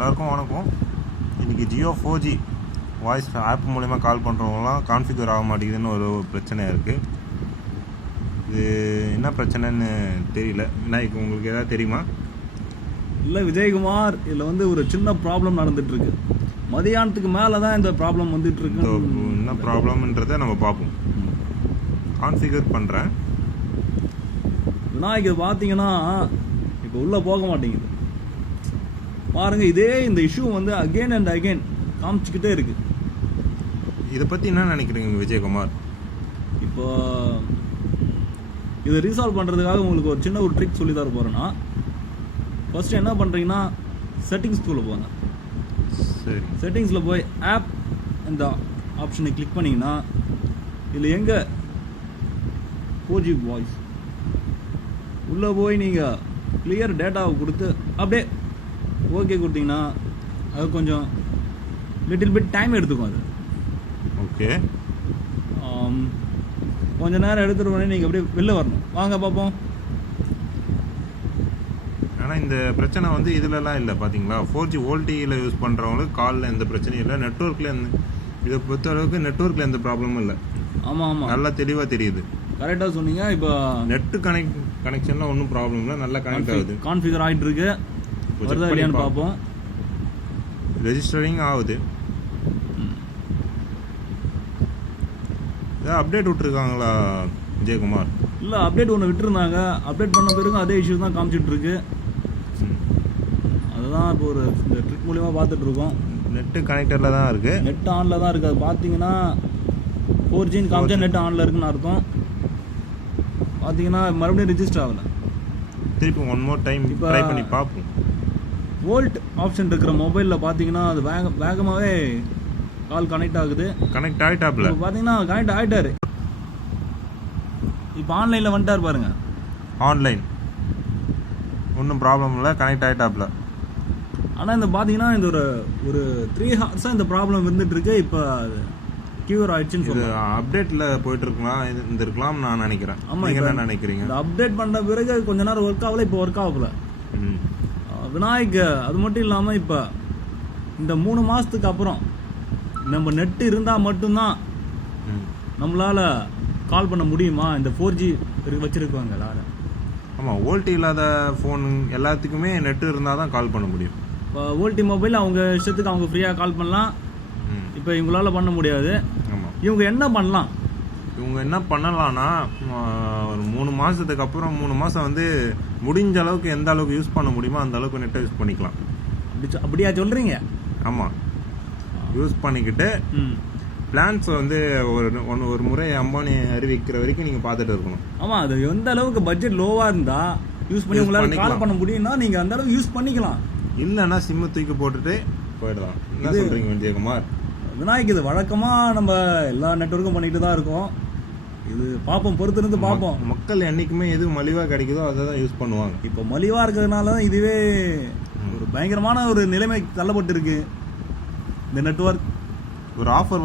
எல்லாருக்கும் வணக்கம். இன்றைக்கி ஜியோ 4G வாய்ஸ் ஆப் மூலமா கால் பண்ணுறவங்களாம் கான்ஃபிகர் ஆக மாட்டேங்குதுன்னு ஒரு பிரச்சனையாக இருக்குது. இது என்ன பிரச்சனைன்னு தெரியல. விநாயக், உங்களுக்கு ஏதாவது தெரியுமா? இல்லை விஜயகுமார், இதில் வந்து ஒரு சின்ன ப்ராப்ளம் நடந்துகிட்ருக்கு. மதியானத்துக்கு மேலே தான் இந்த ப்ராப்ளம் வந்துட்டுருக்கு. என்ன ப்ராப்ளம்ன்றதை நம்ம பார்ப்போம். கான்ஃபிகர் பண்ணுறேன். விநாயக், பார்த்தீங்கன்னா இப்போ உள்ளே போக மாட்டேங்குது பாருங்க. இதே இந்த இஷ்யூ வந்து அகெயின் அண்ட் அகெயின் காமிச்சிக்கிட்டே இருக்கு. இதை பற்றி என்ன நினைக்கிறீங்க விஜயகுமார்? இப்போ இதை ரீசால்வ் பண்ணுறதுக்காக உங்களுக்கு ஒரு சின்ன ட்ரிக் சொல்லி தர போகிறேன்னா, ஃபர்ஸ்ட் என்ன பண்ணுறீங்கன்னா செட்டிங்ஸ்குள்ளே போங்க. சரி, செட்டிங்ஸில் போய் ஆப் இந்த ஆப்ஷனை கிளிக் பண்ணிங்கன்னா இதில் எங்கே 4G வாய்ஸ் உள்ளே போய் நீங்கள் கிளியர் டேட்டாவை கொடுத்து அப்படியே ஓகே கொடுத்தீங்கன்னா அது கொஞ்சம் லிட்டில் பிட் டைம் எடுத்துக்கும். அது ஓகே, கொஞ்சம் நேரம் எடுத்துகிட்டு உடனே நீங்கள் அப்படியே வெளில வரணும். வாங்க பார்ப்போம். ஆனால் இந்த பிரச்சனை வந்து இதிலலாம் இல்லை பார்த்தீங்களா? 4G வோல்டியில் யூஸ் பண்ணுறவங்களுக்கு காலில் எந்த பிரச்சனையும் இல்லை. நெட்ஒர்க்கில் இதை பொறுத்த அளவுக்கு நெட்ஒர்க்கில் எந்த ப்ராப்ளமும் இல்லை. ஆமாம் ஆமாம், நல்லா தெளிவாக தெரியுது. கரெக்டாக சொன்னீங்க. இப்போ நெட்டு கனெக்ஷன்லாம் ஒன்றும் ப்ராப்ளம் இல்லை, நல்லா கனெக்ட் ஆகுது. கான்ஃபிகர் ஆகிட்டு இருக்கு. வருதா இல்லையான்னு பார்ப்போம். ரெஜிஸ்டரிங் ஆகுது. ஏதாவது அப்டேட் விட்டுருக்காங்களா விஜயகுமார்? இல்லை, அப்டேட் ஒன்று விட்டுருந்தாங்க. அப்டேட் பண்ண பிறகு அதே இஷ்யூ தான் காமிச்சிட்டு இருக்கு. அதுதான் இப்போ ஒரு இந்த ட்ரிக் மூலியமாக பார்த்துட்டு இருக்கோம். நெட்டு கனெக்டரில் தான் இருக்குது, நெட் ஆனில் தான் இருக்குது. அது பார்த்தீங்கன்னா 4Gன்னு காமிச்சா நெட் ஆனில் இருக்குன்னு அர்த்தம். பார்த்தீங்கன்னா மறுபடியும் ரிஜிஸ்டர் ஆகலை. திருப்பி ஒன் மோர் டைம் ட்ரை பண்ணி பார்ப்போம். வோல்ட் ஆப்ஷன் இருக்கிற மொபைலில் பார்த்தீங்கன்னா அது வேகமாகவே கால் கனெக்ட் ஆகுது. கனெக்ட் ஆகிட்டாப்ல பார்த்தீங்கன்னா கனெக்ட் ஆகிட்டாரு. இப்போ ஆன்லைனில் வந்துட்டார் பாருங்க. ஆன்லைன் ஒன்றும் ப்ராப்ளம் இல்லை, கனெக்ட் ஆகிட்டாப்ல. ஆனால் இந்த பார்த்தீங்கன்னா இந்த ஒரு 3 ஹவர்ஸாக இந்த ப்ராப்ளம் இருந்துட்டு இருக்கு. இப்போ கியூர் ஆயிடுச்சுன்னு சொல்லுங்க. அப்டேட்டில் போயிட்டு இருக்கலாம் நான் நினைக்கிறேன். ஆமாம், என்ன நினைக்கிறீங்க? இந்த அப்டேட் பண்ண பிறகு கொஞ்ச நேரம் ஒர்க் ஆகல, இப்போ ஒர்க் ஆகல விநாயக். அது மட்டும் இல்லாமல் இப்போ இந்த 3 மாதத்துக்கு அப்புறம் நம்ம நெட்டு இருந்தால் மட்டும்தான் நம்மளால் கால் பண்ண முடியுமா இந்த 4G வச்சுருக்கவங்க எல்லாரும்? ஆமாம், வோல்டி இல்லாத ஃபோன் எல்லாத்துக்குமே நெட்டு இருந்தால் தான் கால் பண்ண முடியும். இப்போ வோல்டி மொபைல் அவங்க இஷ்டத்துக்கு அவங்க ஃப்ரீயாக கால் பண்ணலாம். இப்போ இவங்களால பண்ண முடியாது. ஆமாம், இவங்க என்ன பண்ணலாம்? இவங்க என்ன பண்ணலாம்னா, ஒரு 3 மாதத்துக்கு அப்புறம் 3 மாதம் வந்து முடிஞ்ச அளவுக்கு எந்த அளவுக்கு யூஸ் பண்ண முடியுமோ அந்த அளவுக்கு நெட்டை யூஸ் பண்ணிக்கலாம். அப்படியா சொல்கிறீங்க? ஆமாம், யூஸ் பண்ணிக்கிட்டு பிளான்ஸ் வந்து ஒரு முறை அம்பானி அறிவிக்கிற வரைக்கும் நீங்கள் பார்த்துட்டு இருக்கணும். ஆமாம், அது எந்த அளவுக்கு பட்ஜெட் லோவாக இருந்தால் யூஸ் பண்ணி உங்களால் கால் பண்ண முடியும்னா நீங்கள் அந்த அளவுக்கு யூஸ் பண்ணிக்கலாம். இல்லைன்னா சிம்மு தூக்கி போட்டுட்டு போயிடலாம். என்ன சொல்கிறீங்க விஜயகுமார்? விநாயக், இது வழக்கமாக நம்ம எல்லா நெட்வொர்க்கும் பண்ணிட்டு தான் இருக்கோம். இது பார்ப்போம், பொறுத்திருந்து பார்ப்போம். மக்கள் என்றைக்குமே எது மலிவாக கிடைக்குதோ அதை தான் யூஸ் பண்ணுவாங்க. இப்போ மலிவாக இருக்கிறதுனால தான் இதுவே ஒரு பயங்கரமான ஒரு நிலைமை தள்ளப்பட்டு இருக்கு இந்த நெட்வொர்க். ஒரு ஆஃபர்